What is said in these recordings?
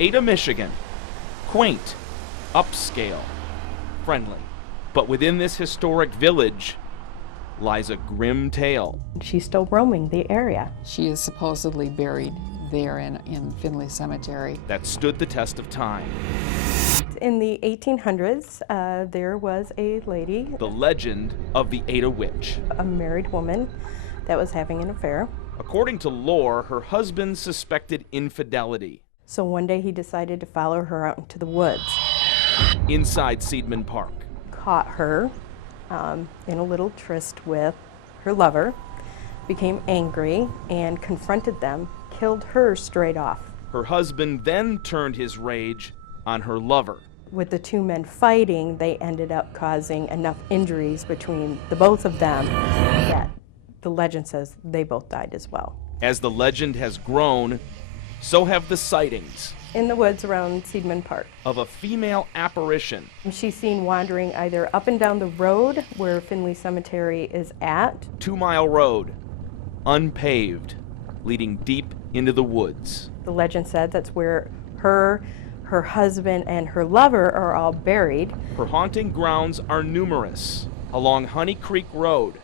Ada, Michigan. Quaint, upscale, friendly. But within this historic village lies a grim tale. She's still roaming the area. She is supposedly buried there in Finley Cemetery. That stood the test of time. In the 1800s, there was a lady, The legend of the Ada Witch. a married woman, that was having an affair. According to lore, her husband suspected infidelity. So one day he decided to follow her out into the woods. Inside Seidman Park. Caught her in a little tryst with her lover, became angry and confronted them, killed her straight off. Her husband then turned his rage on her lover. With the two men fighting, they ended up causing enough injuries between the both of them that the legend says they both died as well. As the legend has grown, so have the sightings In the woods around Seidman Park. of a female apparition. She's seen wandering either up and down the road where Finley Cemetery is at. 2-mile road, unpaved, leading deep into the woods. The legend said that's where her husband, and her lover are all buried. Her haunting grounds are numerous. Along Honey Creek Road,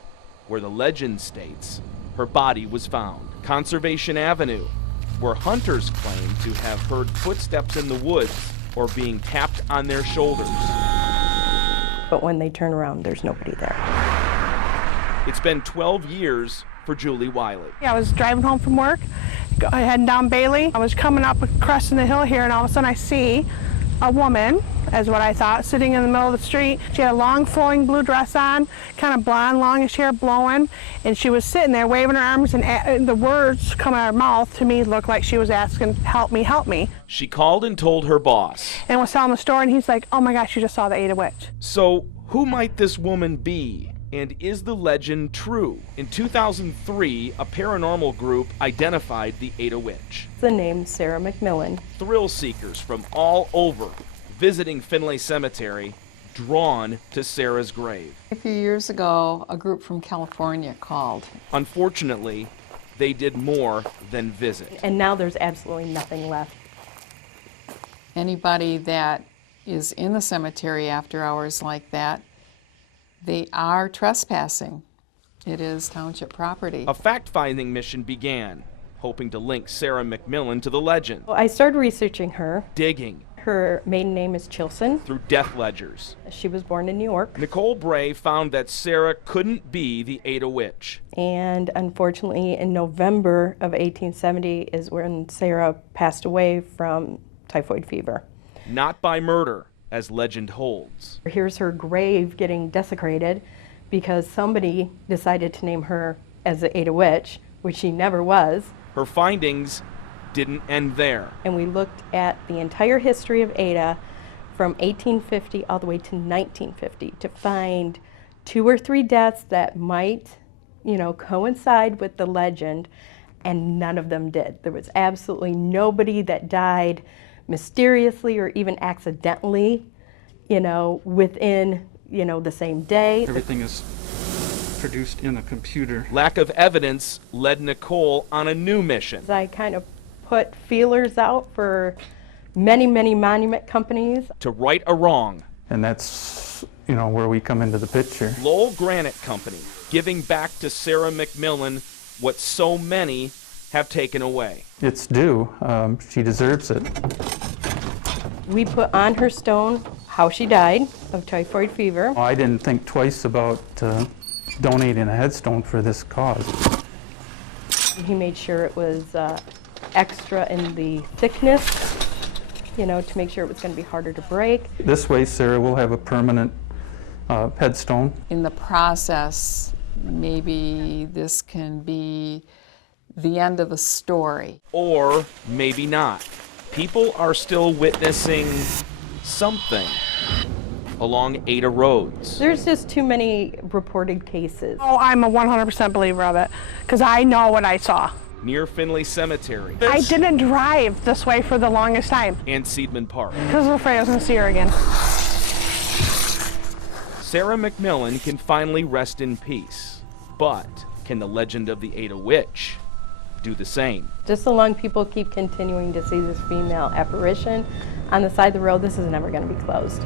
where the legend states her body was found. Conservation Avenue, where hunters claim to have heard footsteps in the woods or being tapped on their shoulders. But when they turn around, there's nobody there. It's been 12 years for Julie Wiley. I was driving home from work, heading down Bailey. I was coming up, crossing the hill here, and all of a sudden I see a woman, as what I thought, sitting in the middle of the street. She had a long flowing blue dress on, kind of blonde, longish hair blowing, and she was sitting there waving her arms, and the words coming out of her mouth to me looked like she was asking, help me, help me. She called and told her boss. And was telling the story, and he's like, oh my gosh, you just saw the Ada Witch. So, who might this woman be? And is the legend true? In 2003, a paranormal group identified the Ada Witch. The name Sarah McMillan. Thrill seekers from all over visiting Finley Cemetery, drawn to Sarah's grave. A few years ago, a group from California called. Unfortunately, they did more than visit. And now there's absolutely nothing left. Anybody that is in the cemetery after hours like that, they are trespassing. It is township property. A fact-finding mission began, hoping to link Sarah McMillan to the legend. Well, I started researching her. Digging Her maiden name is Chilson. through death ledgers. She was born in New York. Nicole Bray found that Sarah couldn't be the Ada Witch. And unfortunately, in November of 1870 is when Sarah passed away from typhoid fever. Not by murder, as legend holds. Here's her grave getting desecrated because somebody decided to name her as the Ada Witch, which she never was. Her findings didn't end there. And we looked at the entire history of Ada from 1850 all the way to 1950 to find 2 or 3 deaths that might, coincide with the legend, and none of them did. There was absolutely nobody that died mysteriously or even accidentally, within, the same day. Everything is produced in a computer. Lack of evidence led Nicole on a new mission. I kind of put feelers out for many, many monument companies. To right a wrong. And that's, where we come into the picture. Lowell Granite Company, giving back to Sarah McMillan what so many have taken away. It's due. She deserves it. We put on her stone how she died of typhoid fever. I didn't think twice about donating a headstone for this cause. He made sure it was extra in the thickness, to make sure it was going to be harder to break. This way, Sarah will have a permanent headstone. In the process, maybe this can be the end of a story. Or maybe not. People are still witnessing something along Ada roads. There's just too many reported cases. Oh, I'm a 100% believer of it, because I know what I saw. Near Finley Cemetery. I didn't drive this way for the longest time. And Seidman Park. Because I was afraid I was going to see her again. Sarah McMillan can finally rest in peace. But can the legend of the Ada Witch do the same. Just so long people keep continuing to see this female apparition on the side of the road, this is never going to be closed.